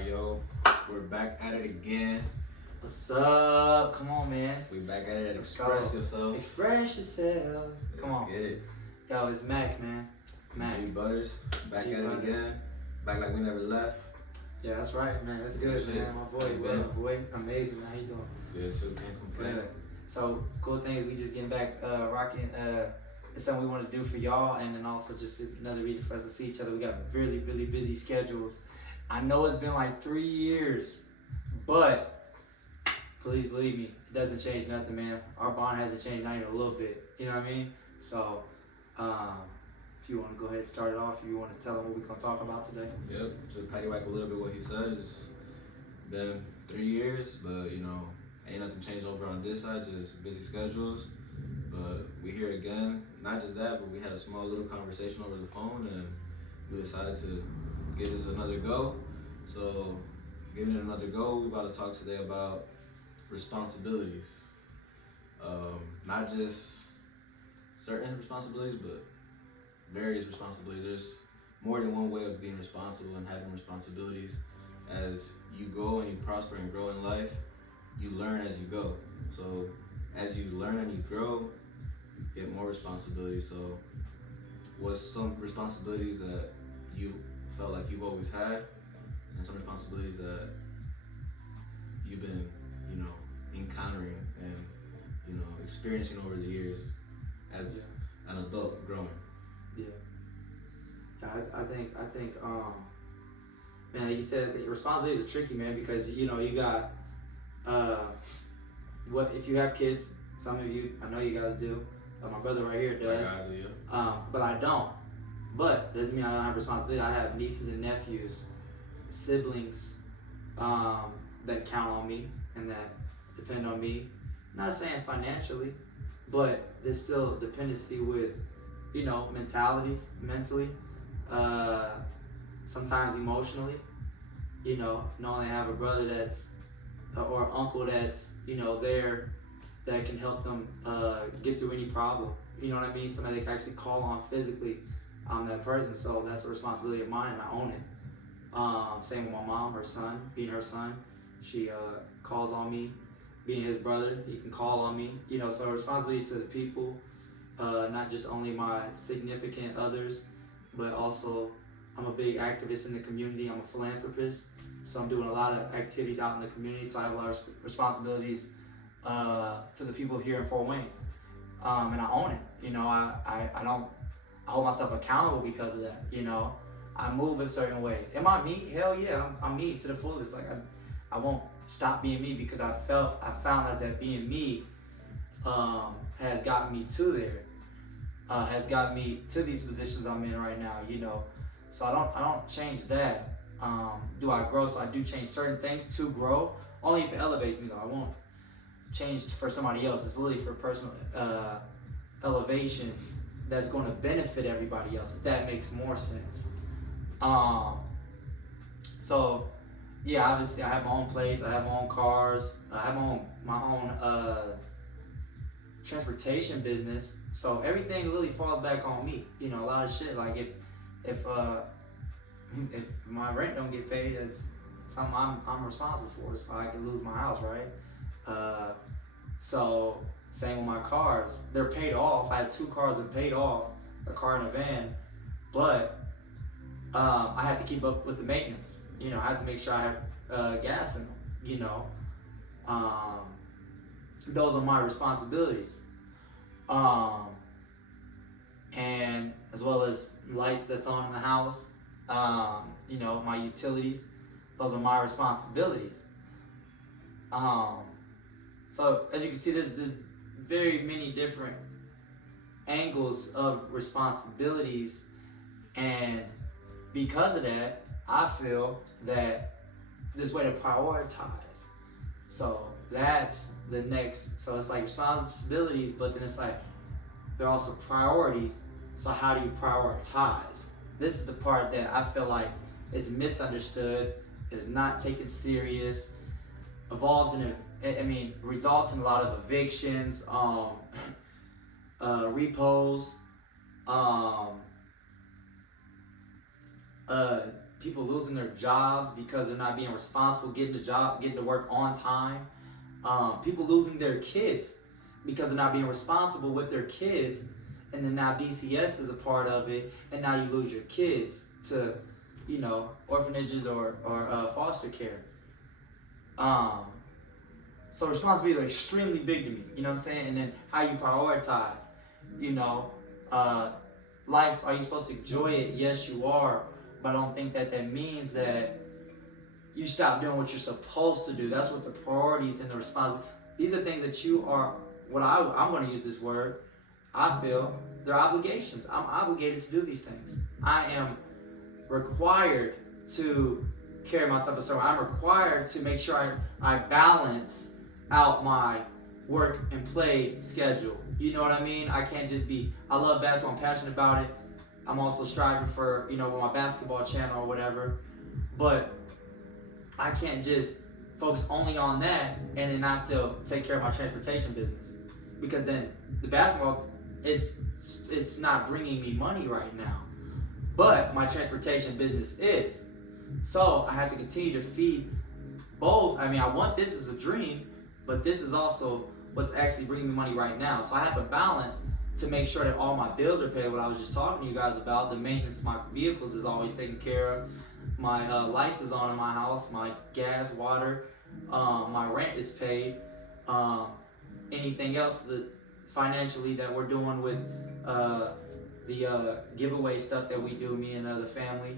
Alright, yo, we're back at it again. What's up? Come on, man. We back at it. Let's Express go. yourself. Express yourself. Come on. Get it. Yo, it's Mac, man. Mac. G Butters, back G at Butters. it again. Back like we never left. Yeah, that's right, man. That's good, Shit. man. My boy, Well. man. Boy, amazing. How you doing? Good too, can't complain. Good. So, cool thing is we just getting back rocking. It's something we want to do for y'all, and then also just another reason for us to see each other. We got really, really busy schedules. I know it's been like 3 years, but please believe me, it doesn't change nothing, man. Our bond hasn't changed not even a little bit. You know what I mean? So, if you want to go ahead and start it off, if you want to tell them what we're gonna talk about today. Yep, just paddywhack a little bit what he says. It's been 3 years, but you know, ain't nothing changed over on this side, just busy schedules. But we here again. Not just that, but we had a small little conversation over the phone, and we decided to give this another go. So, giving it another go, we about to talk today about responsibilities. Not just certain responsibilities, but various responsibilities. There's more than one way of being responsible and having responsibilities. As you go and you prosper and grow in life, you learn as you go. So as you learn and you grow, you get more responsibilities. So what's some responsibilities that you felt like you've always had, and some responsibilities that you've been, you know, encountering and, you know, experiencing over the years as an adult growing? Yeah. Yeah, I think, man, you said that responsibilities are tricky, man, because, you know, you got, what if you have kids, some of you, I know you guys do, my brother right here does, but I don't. But doesn't mean I don't have responsibility. I have nieces and nephews, siblings, that count on me and that depend on me. Not saying financially, but there's still dependency with, you know, mentally, sometimes emotionally, you know, knowing they have a brother that's, or uncle that's, you know, there that can help them get through any problem. You know what I mean? Somebody they can actually call on physically, that person. So that's a responsibility of mine, and I own it. Same with my mom, her son, being her son, she calls on me. Being his brother, he can call on me. You know, so responsibility to the people, not just only my significant others, but also I'm a big activist in the community. I'm a philanthropist, so I'm doing a lot of activities out in the community. So I have a lot of responsibilities to the people here in Fort Wayne, and I own it. You know, I hold myself accountable because of that. You know, I move a certain way. Am I me? Hell yeah, I'm me to the fullest. Like I won't stop being me because I found that being me has gotten me to there, has gotten me to these positions I'm in right now. You know, so I don't change that. Do I grow? So I do change certain things to grow. Only if it elevates me though. I won't change for somebody else. It's literally for personal elevation that's going to benefit everybody else. If that makes more sense. So yeah, obviously I have my own place. I have my own cars. I have my own transportation business. So everything really falls back on me. You know, a lot of shit. Like if my rent don't get paid, it's something I'm responsible for. So I could lose my house, right? So same with my cars. They're paid off. I had 2 cars that paid off, a car and a van, but I have to keep up with the maintenance. You know, I have to make sure I have gas in them. You know, those are my responsibilities. And as well as lights that's on in the house, you know, my utilities, those are my responsibilities. So as you can see, there's very many different angles of responsibilities, and because of that, I feel that there's a way to prioritize. So that's the next. So it's like responsibilities, but then it's like they're also priorities. So how do you prioritize? This is the part that I feel like is misunderstood, is not taken serious, results in a lot of evictions, repos, people losing their jobs because they're not being responsible, getting to work on time. People losing their kids because they're not being responsible with their kids, and then now DCS is a part of it, and now you lose your kids to, orphanages or foster care. So responsibility is extremely big to me, you know what I'm saying? And then how you prioritize, life, are you supposed to enjoy it? Yes, you are, but I don't think that means that you stop doing what you're supposed to do. That's what the priorities and the responsibilities, these are things that you are, I'm going to use this word, I feel, they're obligations. I'm obligated to do these things. I am required to carry myself a certain way. I'm required to make sure I balance out my work and play schedule. You know what I mean? I can't just I love basketball, I'm passionate about it. I'm also striving for, with my basketball channel or whatever. But I can't just focus only on that and then not still take care of my transportation business. Because then the basketball it's not bringing me money right now. But my transportation business is. So I have to continue to feed both. I mean, I want this as a dream, but this is also what's actually bringing me money right now. So I have to balance to make sure that all my bills are paid. What I was just talking to you guys about, the maintenance of my vehicles is always taken care of. My lights is on in my house, my gas, water, my rent is paid. Anything else that financially that we're doing with the giveaway stuff that we do, me and the family.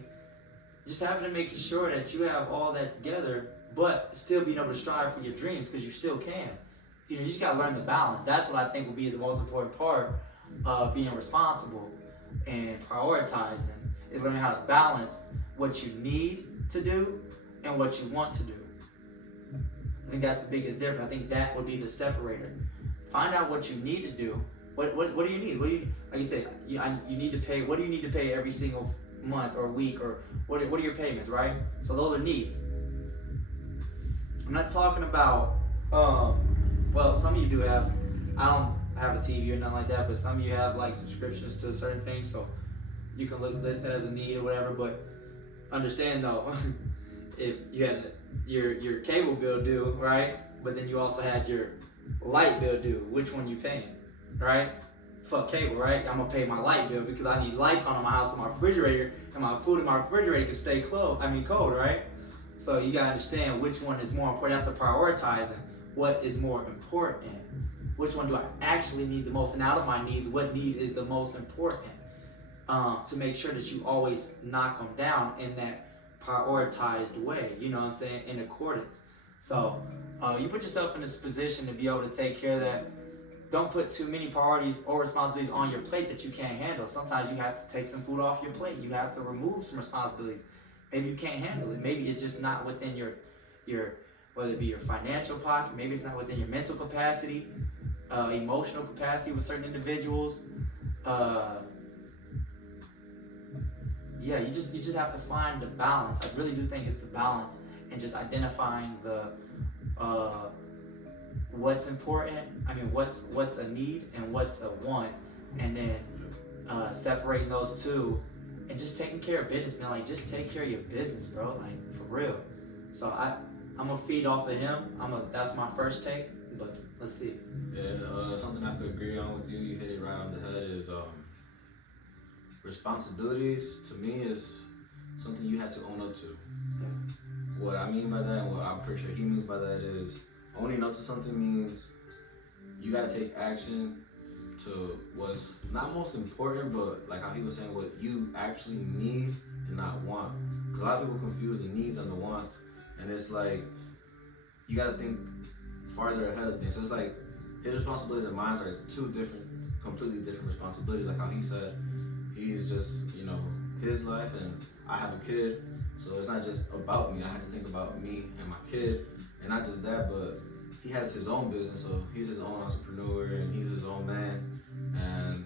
Just having to make sure that you have all that together, but still being able to strive for your dreams, because you still can. You just gotta learn the balance. That's what I think will be the most important part of being responsible and prioritizing, is learning how to balance what you need to do and what you want to do. I think that's the biggest difference. I think that would be the separator. Find out what you need to do. What do you need? Like you said, you need to pay. What do you need to pay every single month or week, or what are your payments, right? So those are needs. I'm not talking about, well, some of you do have, I don't have a TV or nothing like that, but some of you have like subscriptions to certain things, so you can list that as a need or whatever. But understand though, if you had your cable bill due, right? But then you also had your light bill due, which one you paying, right? Fuck cable, right? I'm gonna pay my light bill because I need lights on in my house, so my refrigerator and my food in my refrigerator can stay cold, right? So you gotta understand which one is more important. That's the prioritizing. What is more important? Which one do I actually need the most? And out of my needs, what need is the most important? To make sure that you always knock them down in that prioritized way, you know what I'm saying, in accordance. So you put yourself in this position to be able to take care of that. Don't put too many priorities or responsibilities on your plate that you can't handle. Sometimes you have to take some food off your plate. You have to remove some responsibilities. Maybe you can't handle it. Maybe it's just not within your whether it be your financial pocket, maybe it's not within your mental capacity, emotional capacity with certain individuals. You just have to find the balance. I really do think it's the balance, and just identifying the what's important. I mean, what's a need and what's a want, and then separating those two, and just taking care of business, man. Like, just take care of your business, bro. Like, for real. So I'm gonna feed off of him. That's my first take, but let's see. Yeah, something I could agree on with you. You hit it right on the head. Is responsibilities to me is something you have to own up to. Yeah. What I mean by that, and what I'm pretty sure he means by that, is owning up to something means you gotta take action to what's not most important, but like how he was saying, what you actually need and not want. Because a lot of people confuse the needs and the wants, and it's like you gotta think farther ahead of things. So it's like his responsibilities and mine are completely different responsibilities. Like how he said, he's just, his life, and I have a kid, so it's not just about me. I have to think about me and my kid, and not just that, but he has his own business, so he's his own entrepreneur and he's his own man. And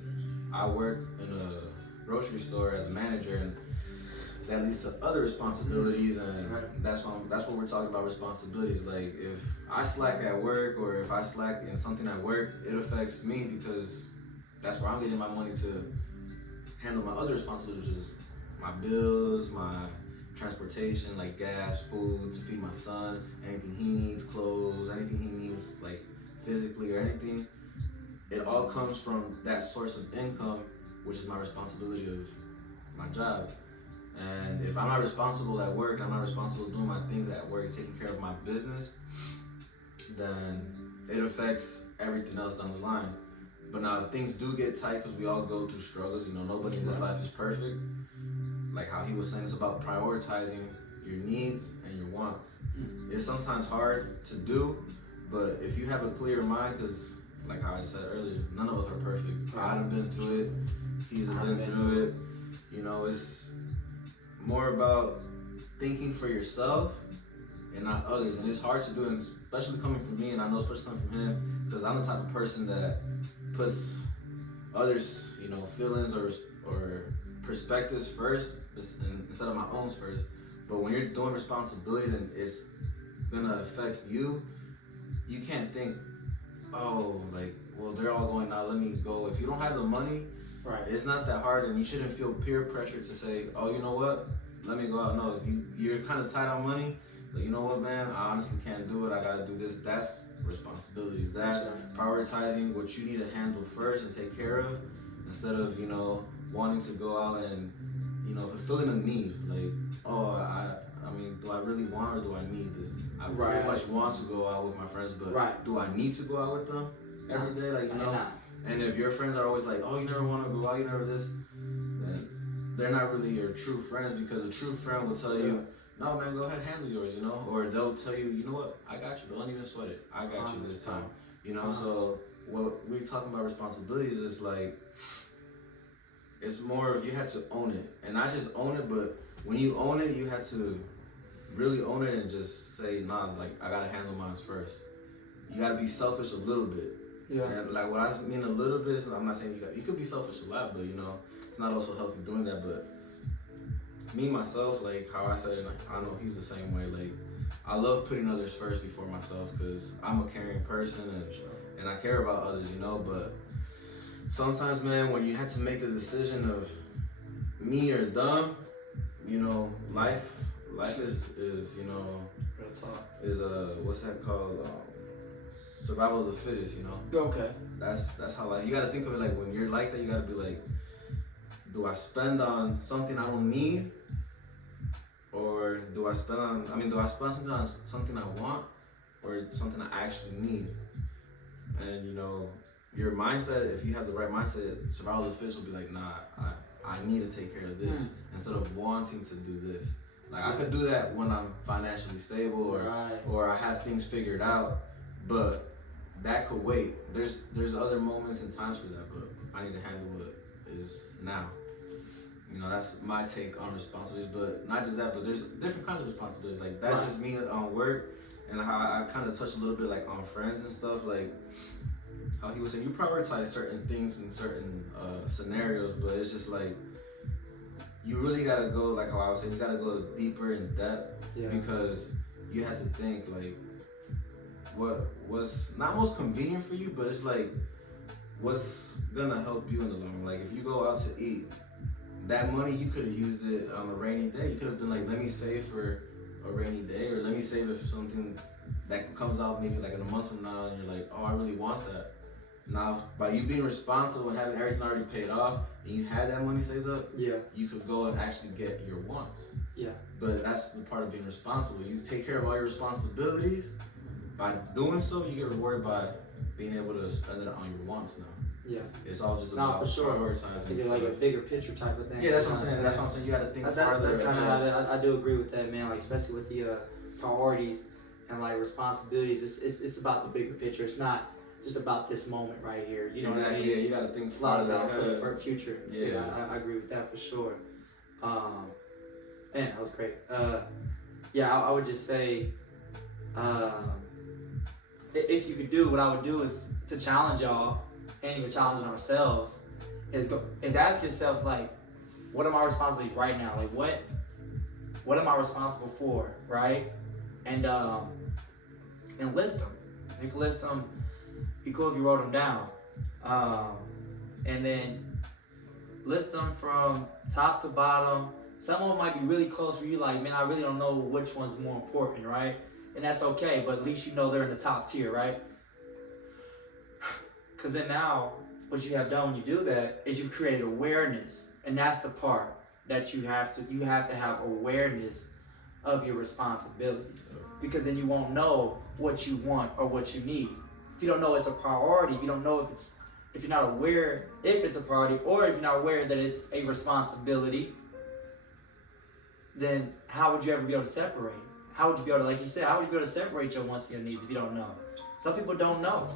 I work in a grocery store as a manager, and that leads to other responsibilities, and that's what we're talking about, responsibilities. Like, if I slack at work, or if I slack in something at work, it affects me, because that's where I'm getting my money to handle my other responsibilities, which is my bills, my transportation, like gas, food to feed my son, anything he needs, clothes, anything he needs, like physically or anything. It all comes from that source of income, which is my responsibility of my job. And if I'm not responsible at work, I'm not responsible doing my things at work, taking care of my business, then it affects everything else down the line. But now if things do get tight, because we all go through struggles, you know, nobody in this life is perfect. Like how he was saying, it's about prioritizing your needs and your wants. It's sometimes hard to do, but if you have a clear mind, because like how I said earlier, none of us are perfect. I done been through it, he's been through it. You know, it's more about thinking for yourself and not others. And it's hard to do, and especially coming from me, and I know especially coming from him, because I'm the type of person that puts others, you know, feelings or perspectives first instead of my own first. But when you're doing responsibilities and it's gonna affect you, you can't think, oh, like, well, they're all going now, let me go. If you don't have the money, Right. it's not that hard, and you shouldn't feel peer pressure to say, oh, you know what, let me go out. No, if you're kind of tight on money, like, you know what, man, I honestly can't do it, I gotta do this. That's responsibilities. That's prioritizing what you need to handle first and take care of, instead of, you know, wanting to go out and, you know, fulfilling a need. Like, oh, I mean, do I really want or do I need this? I very much want to go out with my friends, but do I need to go out with them every day? Like, you know? And if your friends are always like, oh, you never want to go out, you never this, then they're not really your true friends, because a true friend will tell you, no, man, go ahead, handle yours, you know? Or they'll tell you, you know what, I got you, don't even sweat it. I got you this time, you know? So what we're talking about responsibilities is like, it's more of you had to own it. And not just own it, but when you own it, you had to really own it and just say, nah, like, I gotta handle mine first. You gotta be selfish a little bit. Yeah. And like what I mean a little bit is, I'm not saying you could be selfish a lot, but you know, it's not also healthy doing that. But me, myself, like how I said it, like, I know he's the same way. Like, I love putting others first before myself, because I'm a caring person and I care about others, you know. But sometimes, man, when you had to make the decision of me or them, you know, life is you know, is what's that called? Survival of the fittest, you know. Okay. That's how, like, you gotta think of it like when you're like that, you gotta be like, do I spend on something I don't need, or do I spend something on something I want, or something I actually need? And you know, your mindset, if you have the right mindset, survival of the fittest will be like, nah, I need to take care of this instead of wanting to do this. Like, I could do that when I'm financially stable or I have things figured out, but that could wait. There's other moments and times for that, but I need to handle what is now. You know, that's my take on responsibilities. But not just that, but there's different kinds of responsibilities. Like, that's just me on work, and how I kind of touched a little bit like on friends and stuff. Like how he was saying, you prioritize certain things in certain scenarios, but it's just like, you really gotta go, like how I was saying, you gotta go deeper in depth, because you had to think like, what was not most convenient for you, but it's like, what's gonna help you in the long run. Like, if you go out to eat, that money you could have used it on a rainy day. You could have been like, let me save for a rainy day, or let me save if something that comes out maybe like in a month from now, and you're like, oh, I really want that. Now, by you being responsible and having everything already paid off, and you had that money saved up, you could go and actually get your wants. But that's the part of being responsible. You take care of all your responsibilities. By doing so, you get rewarded by being able to spend it on your wants now. It's all just about prioritizing. Like a bigger picture type of thing. Yeah, that's what I'm saying. That's what I'm saying. You got to think farther. That's kind of how I do agree with that, man. Like, especially with the priorities and like responsibilities. It's about the bigger picture. It's not just about this moment right here. You know what I mean? Yeah, you got to think farther for the future. I agree with that for sure. Man, that was great. I would just say, if you could do, what I would do is to challenge y'all, and even challenging ourselves, is ask yourself, like, what are my responsibilities right now? Like, what am I responsible for, right? And list them. You can list them. Be cool if you wrote them down, and then list them from top to bottom, Some of them might be really close where you like, man, I really don't know which one's more important, right? And that's okay, but at least you know they're in the top tier, right? Because then now, what you have done when you do that is you've created awareness, and that's the part that you have to have awareness of your responsibilities, because then you won't know what you want or what you need. If you don't know it's a priority, if you don't know if you're not aware if it's a priority, or if you're not aware that it's a responsibility, then how would you ever be able to separate? How would you be able to, like you said, how would you be able to separate your wants and your needs if you don't know? Some people don't know.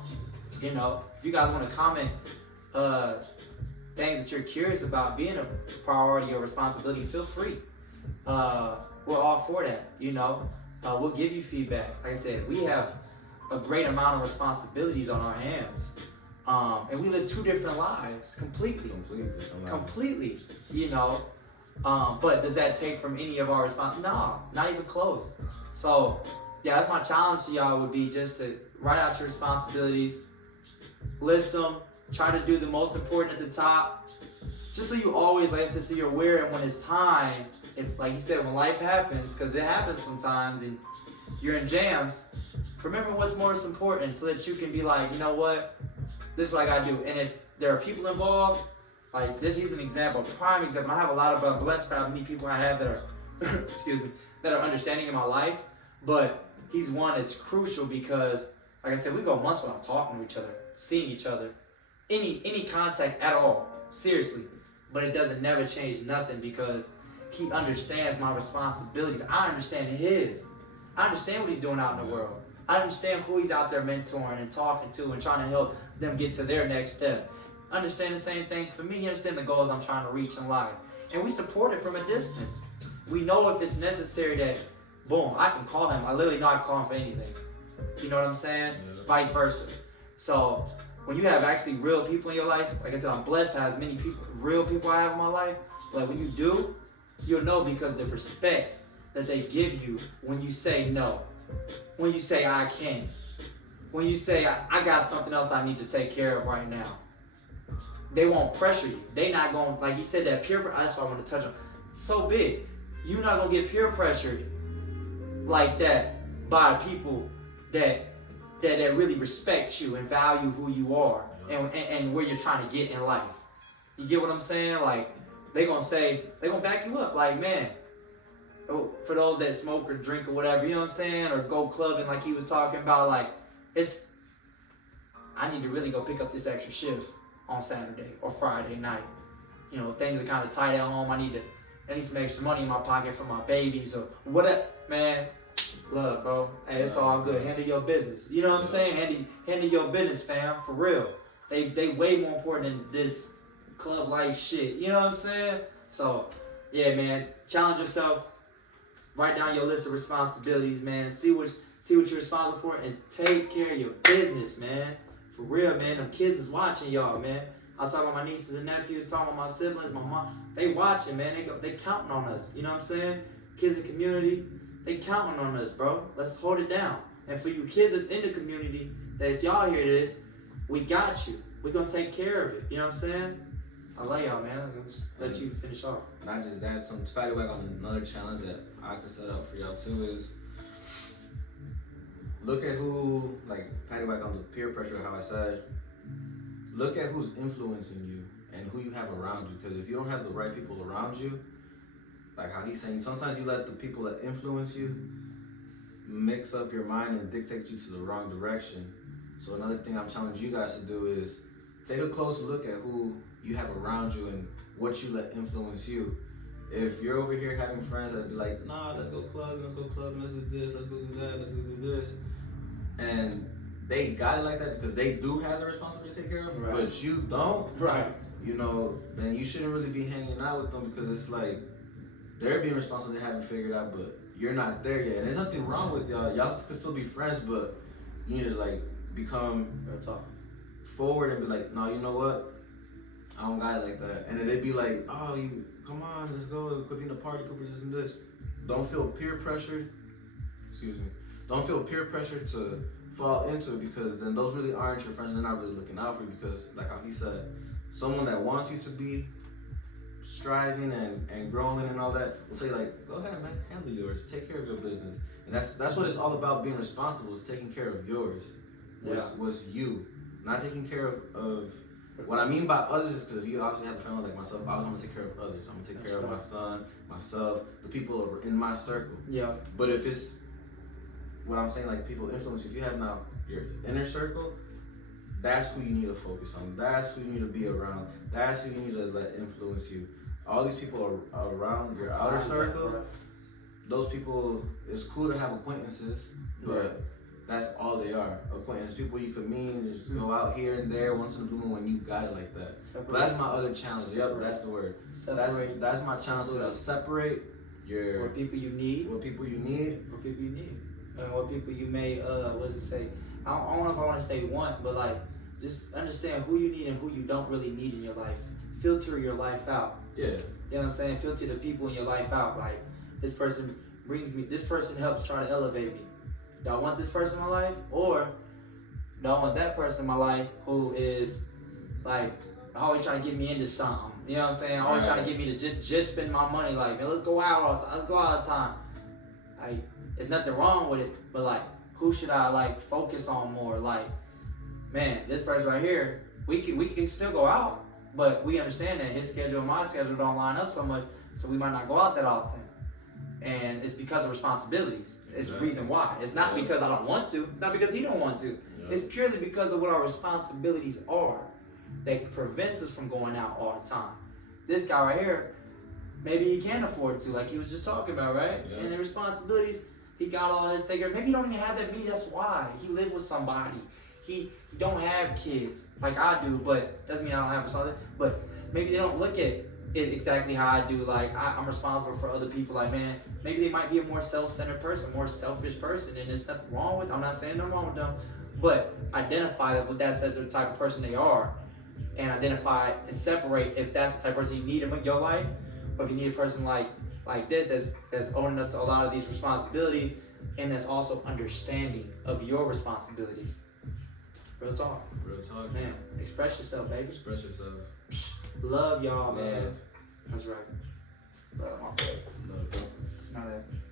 You know, if you guys want to comment things that you're curious about being a priority or responsibility, feel free. We're all for that, you know. We'll give you feedback. Like I said, we have a great amount of responsibilities on our hands. And we live two different lives, completely, you know. But does that take from any of our No, not even close. So, yeah, that's my challenge to y'all would be just to write out your responsibilities, list them, try to do the most important at the top, just so you always, like I said, so you're aware. And when it's time, if, like you said, when life happens, because it happens sometimes, and you're in jams, remember what's most important, so that you can be like, you know what, this is what I gotta do. And if there are people involved, like this, he's an example, prime example. I have a lot of blessed family people I have that are, excuse me, that are understanding in my life. But he's one that's crucial because, like I said, we go months without talking to each other, seeing each other, any contact at all, seriously. But it doesn't never change nothing because he understands my responsibilities. I understand his. I understand what he's doing out in the world. I understand who he's out there mentoring and talking to and trying to help them get to their next step. Understand the same thing for me. He understands the goals I'm trying to reach in life. And we support it from a distance. We know if it's necessary that, boom, I can call him. I literally know I can call him for anything. You know what I'm saying? Yeah. Vice versa. So when you have actually real people in your life, like I said, I'm blessed to have as many people, real people I have in my life. But when you do, you'll know because the respect that they give you when you say no, when you say I can't, when you say I got something else I need to take care of right now. They won't pressure you. They not going, like he said, that peer pressure, that's what I want to touch on. It's so big. You're not going to get peer pressured like that by people that really respect you and value who you are and where you're trying to get in life. You get what I'm saying? Like, they're going to back you up. Like, man, for those that smoke or drink or whatever, you know what I'm saying? Or go clubbing like he was talking about, like, I need to really go pick up this extra shift on Saturday or Friday night. You know, things are kind of tight at home. I need some extra money in my pocket for my babies or whatever. Man, look, bro. Hey, it's all good. Handle your business. You know what I'm saying? Handle your business, fam. For real. They way more important than this club life shit. You know what I'm saying? So, yeah, man. Challenge yourself. Write down your list of responsibilities, man. See what you're responsible for and take care of your business, man. For real, man. Them kids is watching y'all, man. I was talking about my nieces and nephews, talking about my siblings, my mom. They watching, man. They counting on us. You know what I'm saying? Kids in the community, they counting on us, bro. Let's hold it down. And for you kids that's in the community, that if y'all hear this, we got you. We're going to take care of it. You know what I'm saying? I love y'all, man. I'll just let you finish off. Not just that, to piggyback on another challenge that I can set up for y'all too is look at who, like, piggyback on the peer pressure, how I said, look at who's influencing you and who you have around you. Because if you don't have the right people around you, like how he's saying, sometimes you let the people that influence you mix up your mind and dictate you to the wrong direction. So another thing I'm challenging you guys to do is take a close look at who you have around you and what you let influence you. If you're over here having friends that be like, nah, let's go clubbing, let's do this, let's go do that, let's go do this, and they got it like that because they do have the responsibility to take care of, right, but you don't, right? You know, then you shouldn't really be hanging out with them because it's like they're being responsible, they haven't figured out, but you're not there yet. And there's nothing wrong with y'all. Y'all could still be friends, but you need to like become forward and be like, no, you know what? I don't got it like that. And then they'd be like, oh, you come on, let's go, could be in a party, could be this and this. Don't feel peer pressured. Don't feel peer pressure to fall into it because then those really aren't your friends and they're not really looking out for you because like how he said, someone that wants you to be striving and growing and all that, will tell you like, go ahead, man, handle yours, take care of your business. And that's what it's all about. Being responsible is taking care of yours. Was you, not taking care of what I mean by others is because if you obviously have a family like myself, I always want to take care of others. I'm gonna take care of my son, myself, the people in my circle. Yeah. But if it's what I'm saying, like people influence you, if you have now your inner circle, that's who you need to focus on. That's who you need to be around. That's who you need to let influence you. All these people are around your outer circle. Those people, it's cool to have acquaintances, but that's all they are. Acquaintances, people you could meet and just go out here and there once in a blue moon when you got it like that. But that's my other challenge. Yep, that's the word. That's my challenge to separate your what people you need. What people you need. What people you need. And what people you may what does it say? I don't know if I want to say want, but like just understand who you need and who you don't really need in your life. Filter your life out. Yeah. You know what I'm saying? Filter the people in your life out. Like this person helps try to elevate me. Do I want this person in my life, or do I want that person in my life who is like always trying to get me into something? You know what I'm saying? Always trying to get me to just spend my money. Like, man, let's go out all the time. Let's go all the time. Like, there's nothing wrong with it, but like, who should I like focus on more? Like, man, this person right here, we can still go out, but we understand that his schedule and my schedule don't line up so much, so we might not go out that often. And it's because of responsibilities. It's the reason why. It's not because I don't want to. It's not because he don't want to. Yeah. It's purely because of what our responsibilities are that prevents us from going out all the time. This guy right here, maybe he can't afford to, like he was just talking about, right? Yeah. And the responsibilities, he got all his take care. Maybe he don't even have that many. That's why he lives with somebody. He don't have kids like I do, but doesn't mean I don't have responsibility. But maybe they don't look at it exactly how I do. Like I'm responsible for other people. Like, man, maybe they might be a more self-centered person, more selfish person, and there's nothing wrong with them. I'm not saying nothing wrong with them, but identify that with that's the type of person they are, and identify and separate if that's the type of person you need in your life, or if you need a person like this that's owning up to a lot of these responsibilities, and that's also understanding of your responsibilities. Real talk. Real talk. Man, express yourself, baby. Express yourself. Love y'all, man. That's right. Love my boy. Love. It's not a